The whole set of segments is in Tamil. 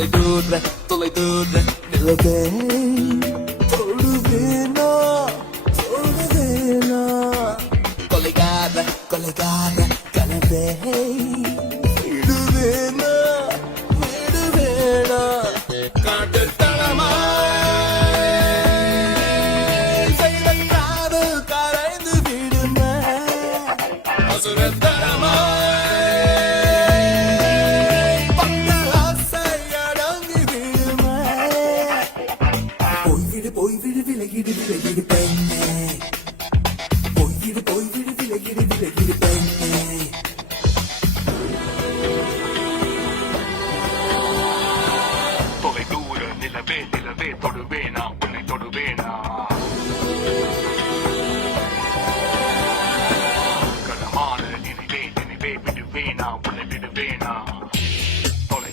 தொலை தூர நிலவே தொழுவேனா தொழுவேனா கொலைகார கனவே விடுவேனா விடுவேனா காட்டு தளமாய் செய்த காதல் கரைந்து விடுமே அசுரத்தனமாய் போய்விடு விலகிடு விலகிடு பெண்ணே போய்விடு விலகிடு விலகிடு பெண்ணே தொலை தூர நிலவே நிலவே தொடுவேனா உன்னை தொடுவேனா கடமான நினைவே நினைவே விடுவேனா உன்னை விடுவேனா தொலை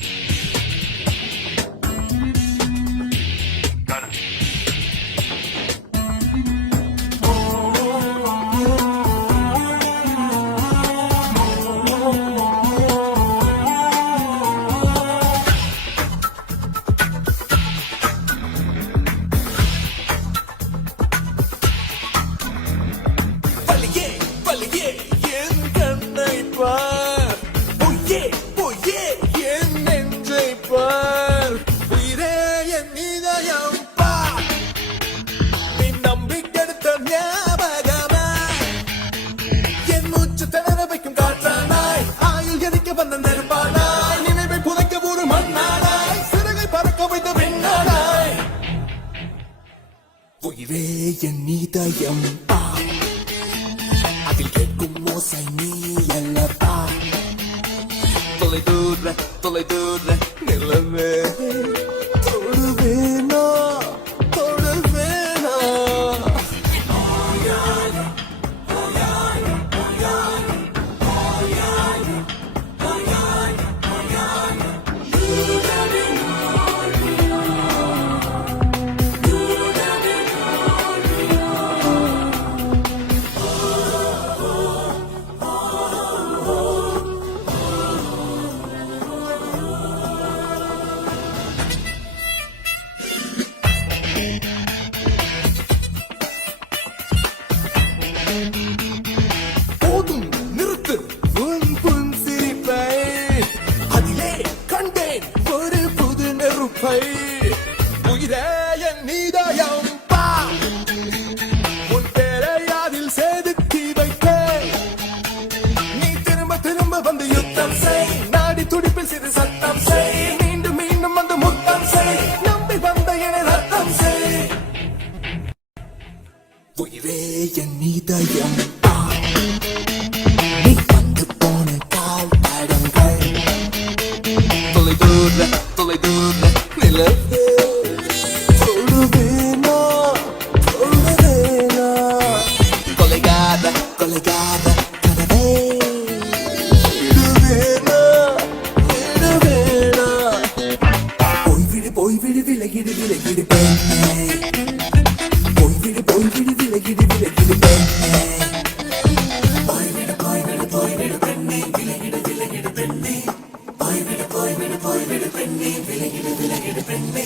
பலியே என் கண்ணை பார் பொய்யே என் நெஞ்சை பார் உயிரே என் இதயம் பார் நீ நம்பிக்கெடுத்த ஞாபகமா என் மூச்சு திணற வைக்கும் காற்றானாய் ஆயுள் எரிக்க வந்த நெருப்பானாய் நினைவை புதைக்க ஒரு மண்ணானாய் சிறகை பறக்க வைத்த பெண்ணானாய் உயிரே என் இதயம் பார் அதில் கேட்கும் ஓசை நீ அல்லவா தொலை தூர நிலவே தொழுவேனா தொழுவேனா போதும் நிறுத்து உன் புன் சிரிப்பை அதிலே கண்டேன் ஒரு புது நெருப்பை உயிரே என் இதயம் பார் உன் பேரை அதில் செதுக்கி வைத்தேன் நீ திரும்ப வந்து யுத்தம் செய் நாடி துடிப்பில் சிறு சத்தம் செய் மீண்டும் மீண்டும் வந்து முத்தம் செய் நம்பி வந்த என ரத்தம் செய் உயிரே என் இதயம் நீ வந்து போன கால் தடங்கள் தொலை தூர நிலவே தொழுவேனா தொழுவேனா கொலைகார கனவே விடுவேனா விடுவேனா போய்விடு விலகிடு விலகிடு பெண்ணே போய்விடு விலகிடு விலகிடு பெண்ணே போய்விடு பெண்ணே விலகிடு விலகிடு பெண்ணே போய்விடு பெண்ணே விலகிடு விலகிடு பெண்ணே